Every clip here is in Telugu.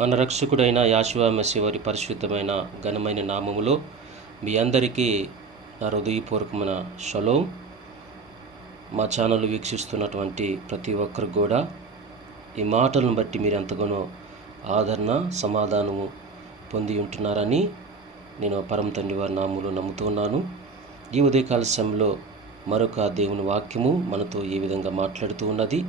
మన రక్షకుడైన యాశువామసి వారి పరిశుద్ధమైన ఘనమైన నామములో మీ అందరికీ నా హృదయపూర్వకమైన షలోం. మా ఛానల్ వీక్షిస్తున్నటువంటి ప్రతి ఒక్కరికి కూడా ఈ మాటలను బట్టి మీరు ఎంతగానో ఆదరణ సమాధానము పొంది ఉంటున్నారని నేను పరమ తండ్రి వారి నామములో నమ్ముతున్నాను ఈ ఉదయకాల సమయంలో మరొక దేవుని వాక్యము మనతో ఈ విధంగా మాట్లాడుతూ ఉన్నది?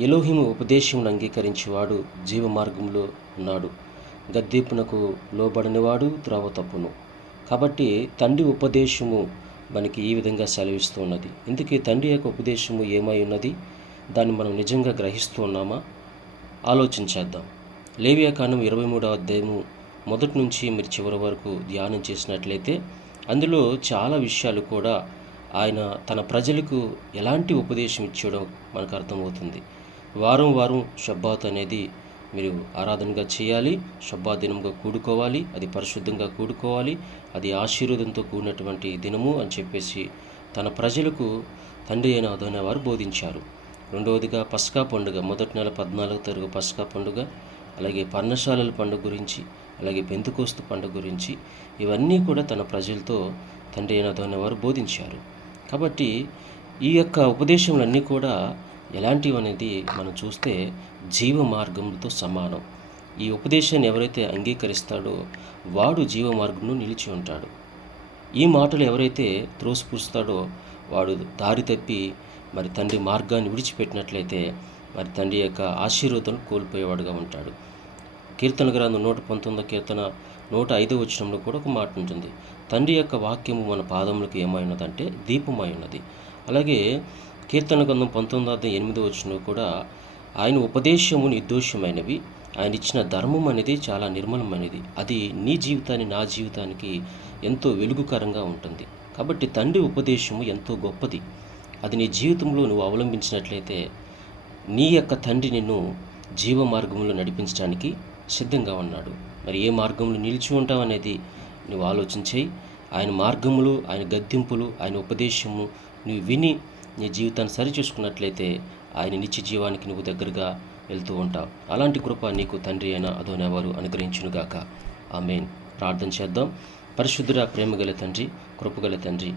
ఎలోహిము ఉపదేశమును అంగీకరించేవాడు జీవ మార్గంలో ఉన్నాడు. గద్దెపునకు లోబడినవాడు త్రోవ తప్పును. కాబట్టి తండ్రి ఉపదేశము మనకి ఈ విధంగా సెలవిస్తూ ఉన్నది ఇందుకే తండ్రి యొక్క ఉపదేశము ఏమై ఉన్నది? దాన్ని మనం నిజంగా గ్రహిస్తూ ఉన్నామా ఆలోచించేద్దాం. లేవియా కాండం ఇరవై మూడవ అధ్యాయము మొదటి నుంచి మీరు చివరి వరకు ధ్యానం చేసినట్లయితే అందులో చాలా విషయాలు కూడా ఆయన తన ప్రజలకు ఎలాంటి ఉపదేశం ఇచ్చాడో మనకు అర్థమవుతుంది. వారం వారం షబ్బాత్ అనేది మీరు ఆరాధనగా చేయాలి షబ్బా దినంగా కూడుకోవాలి అది పరిశుద్ధంగా కూడుకోవాలి అది ఆశీర్వాదంతో కూడినటువంటి దినము అని చెప్పేసి తన ప్రజలకు తండ్రి అయిన అదైన వారు బోధించారు. రెండవదిగా పస్కా పండుగ మొదటి నెల పద్నాలుగు తరగతి పస్కా పండుగ అలాగే పర్ణశాలల పండుగ గురించి అలాగే బెంతుకోస్తు పండుగ గురించి ఇవన్నీ కూడా తన ప్రజలతో తండ్రి అయిన వారు బోధించారు. కాబట్టి ఈ యొక్క ఉపదేశములన్నీ కూడా ఎలాంటివి అనేది మనం చూస్తే జీవ మార్గంతో సమానం. ఈ ఉపదేశాన్ని ఎవరైతే అంగీకరిస్తాడో వాడు జీవ మార్గంలో నిలిచి ఉంటాడు. ఈ మాటలు ఎవరైతే త్రోసిపుస్తాడో వాడు దారి తప్పి మరి తండ్రి మార్గాన్ని విడిచిపెట్టినట్లయితే మరి తండ్రి యొక్క ఆశీర్వాదం కోల్పోయేవాడుగా ఉంటాడు. కీర్తన గ్రంథం నూట పంతొమ్మిదో కీర్తన నూట ఐదో వచ్చినంలో కూడా ఒక మాట ఉంటుంది. తండ్రి యొక్క వాక్యము మన పాదములకు ఏమై ఉన్నదంటే దీపమై ఉన్నది. అలాగే కీర్తన గ్రంథం పంతొమ్మిది వందల ఎనిమిదో వచ్చిన కూడా ఆయన ఉపదేశము నిర్దోషమైనవి. ఆయన ఇచ్చిన ధర్మం అనేది చాలా నిర్మలమైనది. అది నీ జీవితాన్ని నా జీవితానికి ఎంతో వెలుగుకరంగా ఉంటుంది. కాబట్టి తండ్రి ఉపదేశము ఎంతో గొప్పది. అది నీ జీవితంలో నువ్వు అవలంబించినట్లయితే నీ యొక్క తండ్రి నిన్ను జీవ మార్గంలో నడిపించడానికి సిద్ధంగా ఉన్నాడు. మరి ఏ మార్గంలో నిలిచి ఉంటావు అనేది నువ్వు ఆలోచించేయి. ఆయన మార్గములు ఆయన గద్దింపులు ఆయన ఉపదేశము నువ్వు విని నీ జీవితాన్ని సరిచూసుకున్నట్లయితే ఆయన నిత్య జీవానికి నువ్వు దగ్గరగా వెళ్తూ ఉంటావు. అలాంటి కృప నీకు తండ్రి అయిన అదోనేవారు అనుగ్రహించునుగాక. ఆమెన్. ప్రార్థన చేద్దాం. పరిశుద్ధుర ప్రేమగల తండ్రి కృపగల తండ్రి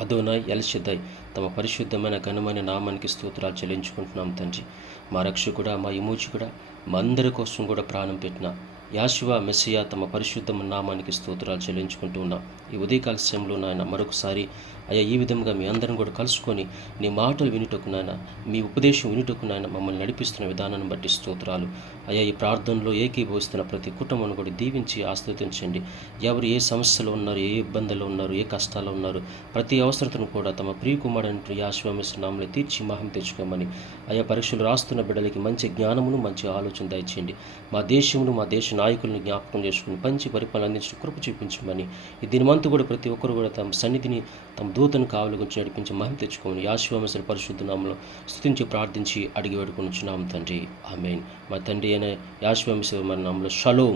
అదోనాయ్ ఎల్షదయ్ తమ పరిశుద్ధమైన ఘనమైన నామానికి స్తోత్రాలు చెల్లించుకుంటున్నాం తండ్రి. మా రక్షకుడా మా విమోచకుడా మా అందరి కోసం కూడా ప్రాణం పెట్టిన యాశువ మెస్సియా తమ పరిశుద్ధమ నామానికి స్తోత్రాలు చెల్లించుకుంటూ ఉన్నాం. ఈ ఉదయకాల సమయంలో నాయన మరొకసారి అయ్యా ఈ విధంగా మీ అందరం కూడా కలుసుకొని నీ మాటలు వినుటకు నాయన మీ ఉపదేశం వినుటకు నాయన మమ్మల్ని నడిపిస్తున్న విధానాన్ని బట్టి స్తోత్రాలు. అయ్యా ఈ ప్రార్థనలో ఏకీభవిస్తున్న ప్రతి కుటుంబాన్ని కూడా దీవించి ఆస్వాదించండి. ఎవరు ఏ సమస్యలో ఉన్నారు ఏ ఇబ్బందులు ఉన్నారు ఏ కష్టాలు ఉన్నారు ప్రతి అవసరతను కూడా తమ ప్రియ కుమారుని యాశ్వామిస్తున్న నామని తీర్చి మహం తెచ్చుకోమని. అయ్యా పరీక్షలు రాస్తున్న బిడ్డలకి మంచి జ్ఞానమును మంచి ఆలోచన దయచేయండి. మా దేశమును మా దేశ నాయకులను జ్ఞాపకం చేసుకుని పంచి పరిపాలన అందించిన కృప చూపించమని దీని దినమంతా కూడా ప్రతి ఒక్కరు కూడా తమ సన్నిధిని తమ దూతను కావలి గురించి నడిపించి మహిమ తెచ్చుకోమని యాశ్వామసల పరిశుద్ధ నామంలో స్థుతించి ప్రార్థించి అడిగి వేడుకొని తండ్రి. ఆమెన్. మా తండ్రి అయిన యాశ్వామసల మరి నామంలో షలో